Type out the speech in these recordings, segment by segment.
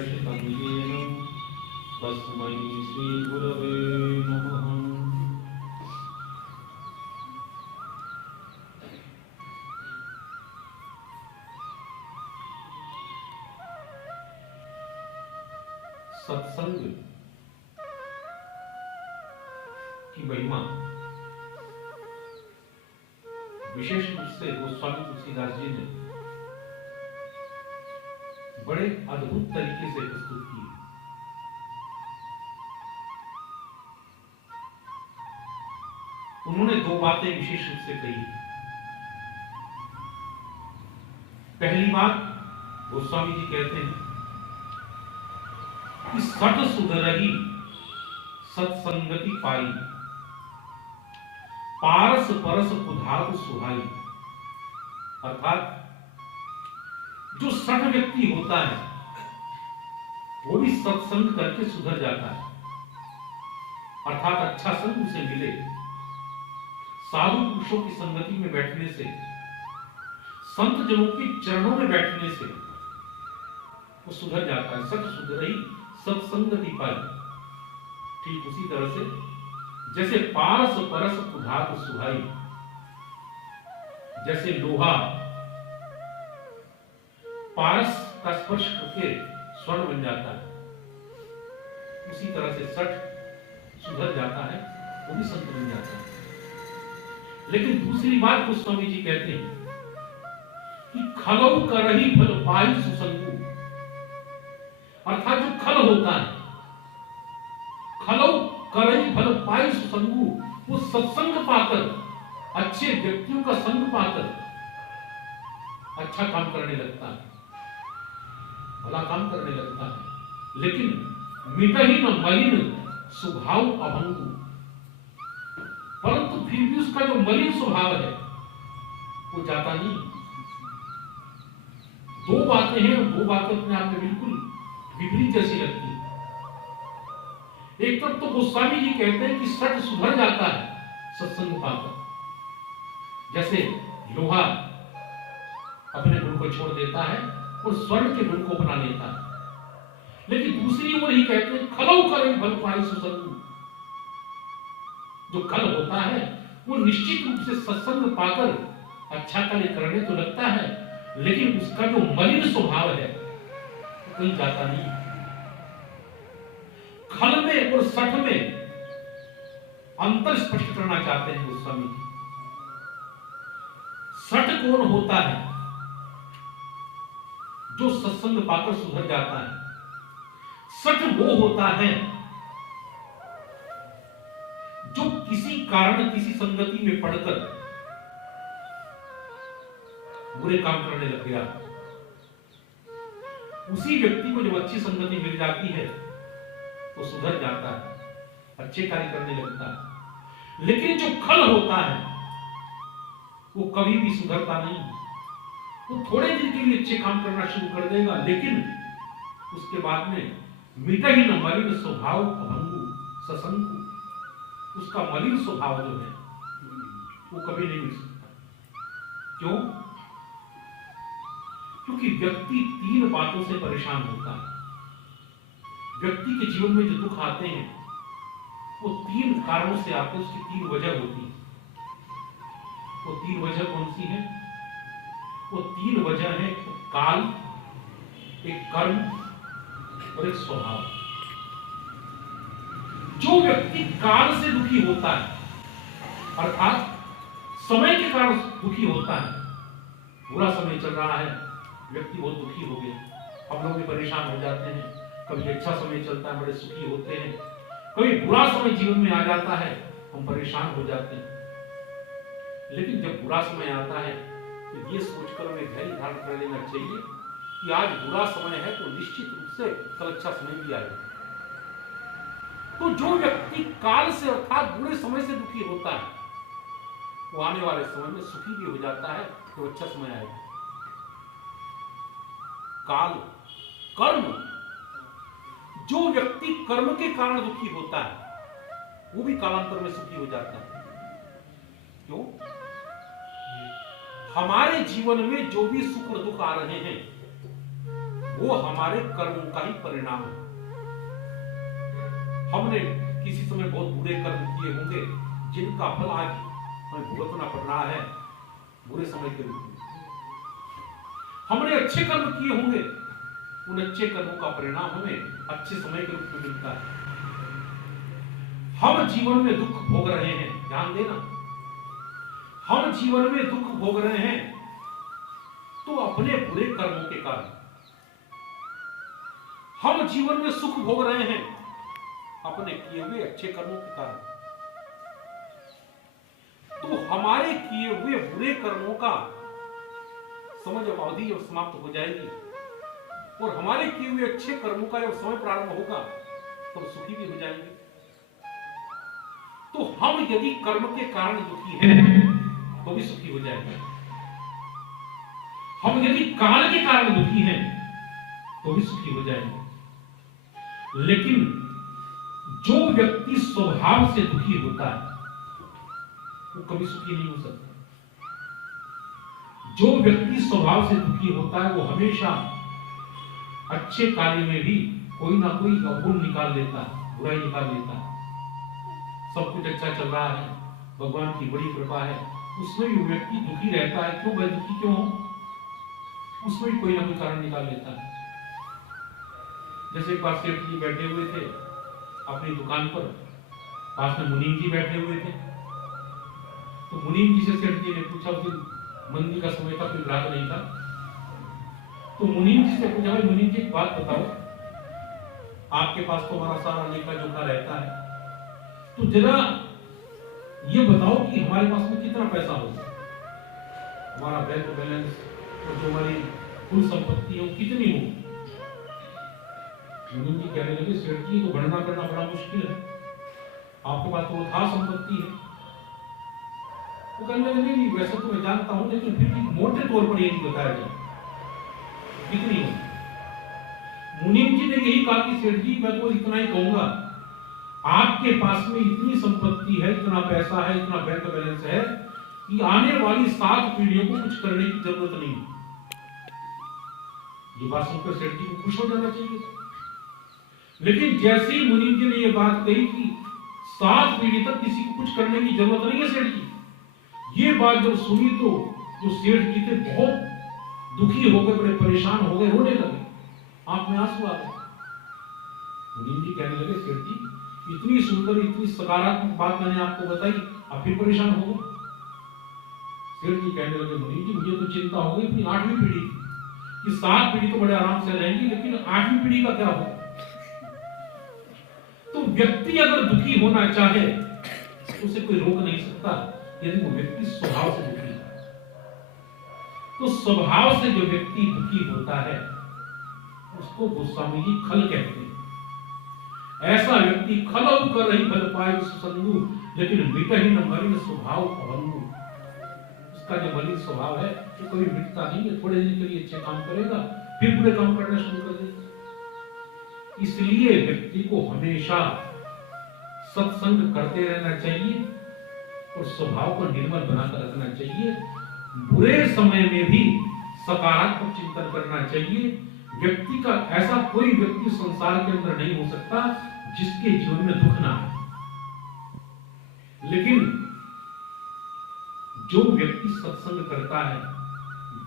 दर्शितं येन तस्मै श्रीगुरवे नमः। सत्संग की महिमा विशेष रूप से गोस्वामी तुलसीदास जी ने बड़े अद्भुत तरीके से प्रस्तुत की। उन्होंने दो बातें विशेष रूप से कही। पहली बात, गोस्वामी जी कहते हैं कि सठ सुधरही सत्संगति पाई, पारस परस कुधातु सुहाई। अर्थात जो सठ व्यक्ति होता है वो भी सत्संग करके सुधर जाता है। अर्थात अच्छा संग उसे मिले, साधु पुरुषों की संगति में बैठने से, संत जनों के चरणों में बैठने से वो सुधर जाता है। सठ सुधरही सत्संगति पाई। ठीक उसी तरह से जैसे पारस परस कुधातु सुहाई, जैसे लोहा पारस का स्पर्श करके स्वर्ण बन जाता है, उसी तरह से सठ सुधर जाता है, वो भी संत बन जाता है। लेकिन दूसरी बात गोस्वामी जी कहते हैं कि खलौ करही फल पाई सुसंगु। अर्थात जो खल होता है, खलौ करही फल पाई सुसंगु, वो सत्संग पाकर, अच्छे व्यक्तियों का संग पाकर अच्छा काम करने लगता है, भला काम करने लगता है। लेकिन मिटही न मलिन स्वभाव अभंगु, परंतु फिर भी उसका जो मलिन स्वभाव है वो जाता नहीं। दो बातें हैं, दो बातें अपने आप में बिल्कुल विपरीत जैसी लगती है। एक तरफ तो गोस्वामी जी कहते हैं कि सठ सुधर जाता है सत्संग पाकर, जैसे लोहा अपने गुण को छोड़ देता है और स्वर्ण के गुण को अपना लेता है। लेकिन दूसरी ओर ही कहते हैं खलौ करे फल पाई सुसंगु। जो खल होता है वो निश्चित रूप से सत्संग पाकर अच्छा कार्य करने तो लगता है, लेकिन उसका जो मलिन स्वभाव है वो कहीं जाता नहीं। खल में और सठ में अंतर स्पष्ट करना चाहते हैं गोस्वामी जी। सठ कौन होता है? जो सत्संग पाकर सुधर जाता है। सठ वो होता है जो किसी कारण, किसी संगति में पड़कर बुरे काम करने लग गया। उसी व्यक्ति को जब अच्छी संगति मिल जाती है तो सुधर जाता है, अच्छे कार्य करने लगता है। लेकिन जो खल होता है वो कभी भी सुधरता नहीं। वो थोड़े दिन के लिए अच्छे काम करना शुरू कर देगा, लेकिन उसके बाद में मिटही न मलिन स्वभाव अभंगु ससंगु, उसका मलिन स्वभाव जो है वो कभी नहीं मिट सकता। क्यों? क्योंकि व्यक्ति तीन बातों से परेशान होता है। व्यक्ति के जीवन में जो दुख आते हैं वो तीन कारणों से आते हैं, उसकी तीन वजह होती है। वो तीन वजह कौन सी है? वो तीन वजह है, एक काल, एक कर्म और एक स्वभाव। जो व्यक्ति काल से दुखी होता है, अर्थात समय के कारण दुखी होता है, बुरा समय चल रहा है, व्यक्ति बहुत दुखी हो गया, हम लोग भी परेशान हो जाते हैं। कभी अच्छा समय चलता है, बड़े सुखी होते हैं, कभी बुरा समय जीवन में आ जाता है, हम परेशान हो जाते हैं। लेकिन जब बुरा समय आता है तो ये सोचकर हमें धैर्य धारण कर लेना चाहिए कि आज बुरा समय है तो निश्चित रूप से कल अच्छा समय भी आएगा। तो जो व्यक्ति काल से अर्थात बुरे समय से दुखी होता है वो आने वाले समय में सुखी भी हो जाता है, तो अच्छा समय आएगा। काल, कर्म, जो व्यक्ति कर्म के कारण दुखी होता है वो भी कालांतर में सुखी हो जाता है। क्यों? हमारे जीवन में जो भी सुख और दुख आ रहे हैं वो हमारे कर्मों का ही परिणाम है। हमने किसी समय बहुत बुरे कर्म किए होंगे जिनका फल आज हमें भुगतना पड़ रहा है बुरे समय के रूप में। हमने अच्छे कर्म किए होंगे, उन अच्छे कर्मों का परिणाम हमें अच्छे समय के रूप में मिलता है। हम जीवन में दुख भोग रहे हैं, ध्यान देना, हम जीवन में दुख भोग रहे हैं तो अपने बुरे कर्मों के कारण। हम जीवन में सुख भोग रहे हैं अपने किए हुए अच्छे कर्मों के कारण। तो हमारे किए हुए बुरे कर्मों का समझ अवधि जब समाप्त हो जाएगी और हमारे किए हुए अच्छे कर्मों का जब समय प्रारंभ होगा तब सुखी भी हो जाएंगे। तो हम यदि कर्म के कारण दुखी हैं तो भी सुखी हो जाएंगे। हम यदि काल के कारण दुखी हैं तो भी सुखी हो जाएंगे। लेकिन जो व्यक्ति स्वभाव से दुखी होता है वो कभी सुखी नहीं हो सकता। जो व्यक्ति स्वभाव से दुखी होता है वो हमेशा अच्छे कार्य में भी कोई ना कोई अवगुण निकाल लेता है, बुराई निकाल लेता है। सब कुछ अच्छा चल रहा है, भगवान की बड़ी कृपा है, उसमें भी व्यक्ति दुखी रहता है। क्यों भाई दुखी क्यों हो? उसमें भी कोई ना कोई कारण निकाल लेता है। जैसे एक बार सेठ जी बैठे हुए थे अपनी दुकान पर, पास में मुनीम जी बैठे हुए थे। तो मुनीम जी से सेठ जी ने पूछा कि मंदी का समय था, कोई ग्राहक नहीं था। तो मुनीम जी से पूछा, भाई मुनीम जी एक बात बताओ, आपके पास तो हमारा सारा लेखा जोखा रहता है, तो जरा ये बताओ कि हमारे पास में कितना पैसा होगा, हमारा बैंक बैलेंस और जो हमारी कुल संपत्ति है वो कितनी होगी। मुनीम जी कहने लगे, सेठ जी तो गणना करना बड़ा मुश्किल है, आपके पास तो था संपत्ति है। वो कहने लगे, नहीं वैसे तो मैं जानता हूं, लेकिन फिर भी मोटे तौर पर ये नहीं बताया जाए कितनी होगी। मुनीम जी ने यही कहा कि सेठ जी मैं तो इतना ही कहूंगा, आपके पास में इतनी संपत्ति है, इतना पैसा है, इतना बैंक बैलेंस है कि आने वाली 7 पीढ़ियों को कुछ करने की जरूरत नहीं। ये बात सुनकर सेठ जी को खुश हो जाना चाहिए। लेकिन जैसे ही मुनीम जी ने यह बात कही कि 7 पीढ़ी तक किसी को कुछ करने की जरूरत नहीं है सेठ जी, ये बात जब सुनी तो जो सेठ जी थे बहुत दुखी हो गए, बड़े परेशान हो गए, रोने लगे, आंख में आंसू आ गए। मुनीम जी कहने लगे, सेठ जी इतनी सुंदर इतनी सकारात्मक बात मैंने आपको बताई, आप फिर परेशान हो गए। सेठ जी कहने लगे, मुनीम जी मुझे तो चिंता हो गई अपनी 8वीं पीढ़ी की, 7 पीढ़ी तो बड़े आराम से रहेंगी, लेकिन 8वीं पीढ़ी का क्या होगा। तो व्यक्ति अगर दुखी होना चाहे तो उसे कोई रोक नहीं सकता यदि वो व्यक्ति स्वभाव से दुखी है। तो स्वभाव से जो व्यक्ति दुखी होता है उसको गोस्वामी जी खल कहते हैं। ऐसा व्यक्ति खलौ कर रही भल पाए सुसंगु, लेकिन मिटहि न मलिन स्वभाव अभंगु। उसका जो मलिन स्वभाव है वो कभी मिटता नहीं है, थोड़े दिन के लिए अच्छे काम करेगा फिर बुरे काम करना शुरू कर देगा। इसलिए व्यक्ति को हमेशा सत्संग करते रहना चाहिए और स्वभाव को निर्मल बनाकर रखना चाहिए। बुरे समय में भी सकारात्मक चिंतन करना चाहिए। व्यक्ति का ऐसा कोई व्यक्ति संसार के अंदर नहीं हो सकता जिसके जीवन में दुख ना आए। लेकिन जो व्यक्ति सत्संग करता है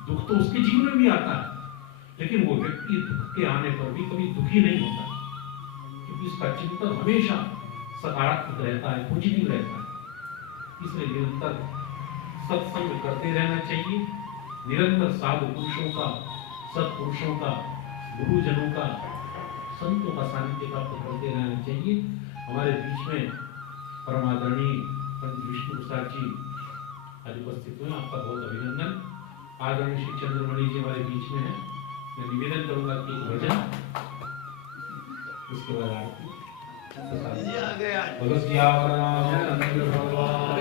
दुख तो उसके जीवन में भी आता है, लेकिन वो व्यक्ति दुख के आने पर भी कभी दुखी नहीं होता, क्योंकि इसका चिंतन हमेशा सकारात्मक रहता है, पॉजिटिव रहता है। इसलिए निरंतर सत्संग करते रहना चाहिए। निरंतर साधु पुरुषों का, सत्पुरुषों का, गुरुजनों का, संतों का सानिध्य प्राप्त करते रहना चाहिए। हमारे बीच में परमादरणीय पंडित विष्णु प्रसाद जी आज उपस्थित हुए, आपका बहुत अभिनंदन। आदरणीय श्री चंद्रमणि जी हमारे बीच में है। मैं निवेदन करूंगा कि एक भजन, उसके बाद आरती। भगवत सियावर रामचंद्र भगवान।